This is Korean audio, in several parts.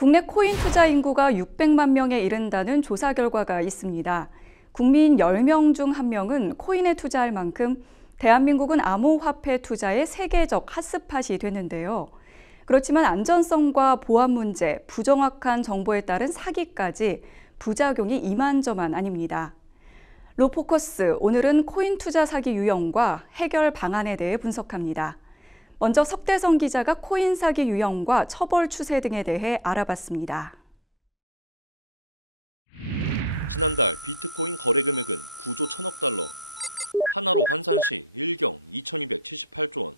국내 코인 투자 인구가 600만 명에 이른다는 조사 결과가 있습니다. 국민 10명 중 1명은 코인에 투자할 만큼 대한민국은 암호화폐 투자의 세계적 핫스팟이 됐는데요. 그렇지만 안전성과 보안 문제, 부정확한 정보에 따른 사기까지 부작용이 이만저만 아닙니다. 로포커스, 오늘은 코인 투자 사기 유형과 해결 방안에 대해 분석합니다. 먼저 석대성 기자가 코인 사기 유형과 처벌 추세 등에 대해 알아봤습니다. 지난달 비트코인 거래 금액은 9조 1천억 달러, 하나로 환산 시 1경 2278조 원.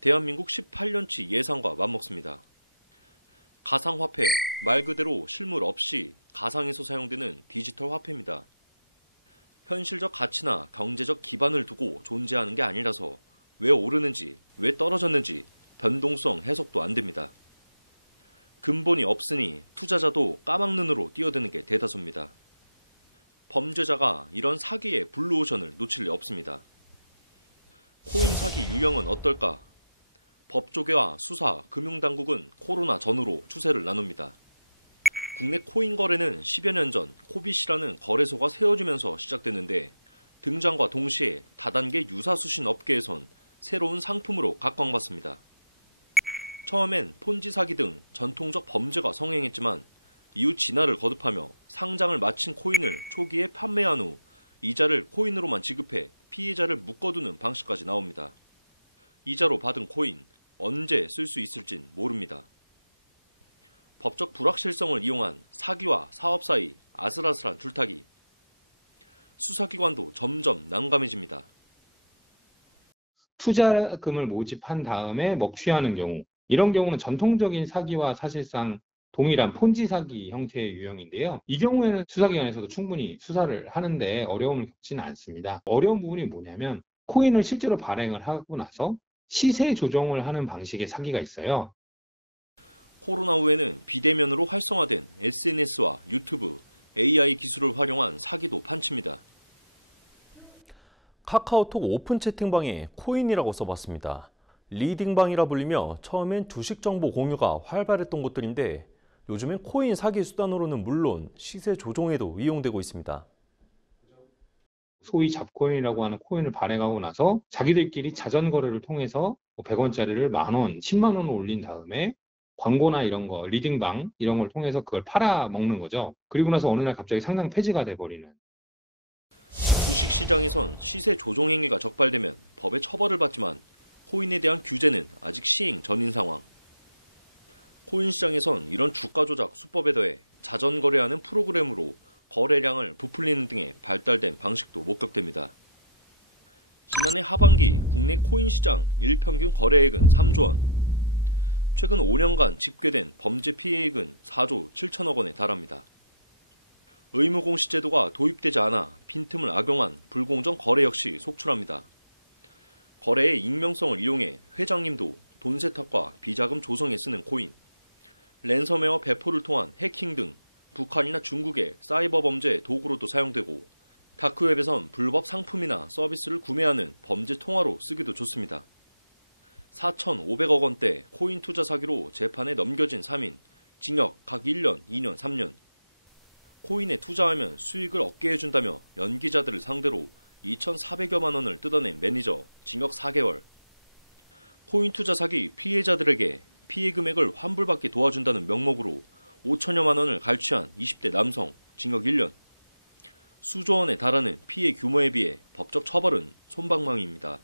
대한민국 18년치 예상과 맞먹습니다. 가상화폐, 말 그대로 실물 없이 가상에서 사용되는 디지털 화폐입니다. 현실적 가치나 경제적 기반을 두고 존재하는 게 아니라서 왜 오르는지, 왜 떨어졌는지 변동성 해석도 안 됩니다. 근본이 없으니 투자자도 까막눈으로 뛰어드는 게 대다수입니다. 범죄자가 이런 사기의 블루오션을 놓칠 리 없습니다. 코인 사기 유형은 어떨까? 법조계와 수사, 금융당국은 코로나 전후로 추세를 나눕니다. 국내 코인 거래는 10여 년 전 코빗이라는 거래소가 세워지면서 시작됐는데 등장과 동시에 다단계 유사수신 업계에선 새로운 상품으로 각광받습니다. 처음엔 폰지 사기 등 전통적 범죄가 성행했지만 이후 진화를 거듭하며 상장을 마친 코인을 초기에 판매한 후 이자를 코인으로만 지급해 피해자를 묶어두는 방식까지 나옵니다. 이자로 받은 코인, 언제 쓸 수 있을진 모릅니다. 법적 불확실성을 이용한 사기와 사업 사이 아슬아슬한 줄타기. 수사기관도 점점 난감해집니다. 투자금을 모집한 다음에 먹튀하는 경우, 이런 경우는 전통적인 사기와 사실상 동일한 폰지 사기 형태의 유형인데요. 이 경우에는 수사기관에서도 충분히 수사를 하는데 어려움을 겪지는 않습니다. 어려운 부분이 뭐냐면 코인을 실제로 발행을 하고 나서 시세 조정을 하는 방식의 사기가 있어요. 코로나 후에는 비대면으로 활성화된 SNS와 유튜브, AI 기술을 활용한 사기도 판칩니다. 카카오톡 오픈 채팅방에 코인이라고 써봤습니다. 리딩방이라 불리며 처음엔 주식 정보 공유가 활발했던 곳들인데 요즘엔 코인 사기 수단으로는 물론 시세 조종에도 이용되고 있습니다. 소위 잡코인이라고 하는 코인을 발행하고 나서 자기들끼리 자전거래를 통해서 100원짜리를 만원, 10만 원을 올린 다음에 광고나 이런 거, 리딩방 이런 걸 통해서 그걸 팔아먹는 거죠. 그리고 나서 어느 날 갑자기 상장 폐지가 돼버리는. 주식시장에선 시세 조종 행위가 적발되면 법의 처벌을 받지만 코인에 대한 규제는 아직 시행 전인 상황. 코인 시장에선 이런 주가 조작 수법에 더해 자전거래하는 프로그램으로 거래량을 부풀리는 등의 발달된 방식도 목격됩니다. 지난해 하반기 국내 코인 시장 일평균 거래액은 3조 원. 최근 5년간 집계된 범죄 피해액은 4조 7천억 원에 달합니다. 의무공시 제도가 도입되지 않아 빈틈을 악용한 불공정 거래 역시 속출합니다. 거래의 익명성을 이용해 회장님도 돈 세탁과 비자금 조성에 쓰는 코인, 랜섬웨어 배포를 통한 해킹 등 북한이나 중국의 사이버 범죄 도구로도 사용되고 다크웹에선 불법 상품이나 서비스를 구매하는 범죄 통화로 쓰기도 좋습니다. 4,500억 원대 코인 투자 사기로 재판에 넘겨진 3인, 징역 각 1년, 2년, 3년. 코인에 투자하면 수익을 얻게 해준다며 연기자들을 상대로 2,400여만 원을 뜯어낸 매니저, 징역 4개월. 코인 투자 사기 피해자들에게 피해 금액을 환불받게 도와준다는 명목으로 5천여만 원을 갈취한 20대 남성, 징역 1년. 수조 원에 달하는 피해 규모에 비해 법적 처벌은 솜방망이입니다.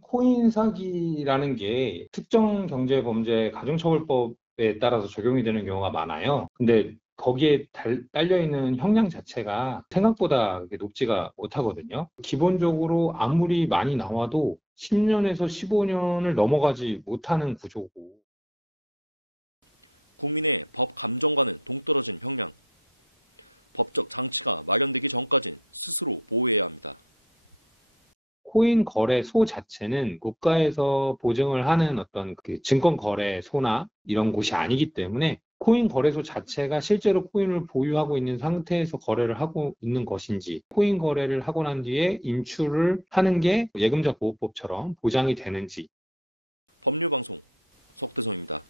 코인 사기라는 게 특정 경제범죄 가중처벌법에 따라서 적용이 되는 경우가 많아요. 근데 거기에 딸려있는 형량 자체가 생각보다 높지가 못하거든요. 기본적으로 아무리 많이 나와도 10년에서 15년을 넘어가지 못하는 구조고. 국민의 법 감정과는 동떨어진 형량. 법적 장치가 마련되기 전까진 스스로 보호해야 합니다. 코인 거래소 자체는 국가에서 보증을 하는 어떤 증권 거래소나 이런 곳이 아니기 때문에 코인 거래소 자체가 실제로 코인을 보유하고 있는 상태에서 거래를 하고 있는 것인지, 코인 거래를 하고 난 뒤에 인출을 하는 게 예금자 보호법처럼 보장이 되는지. 법률방송 석대성입니다.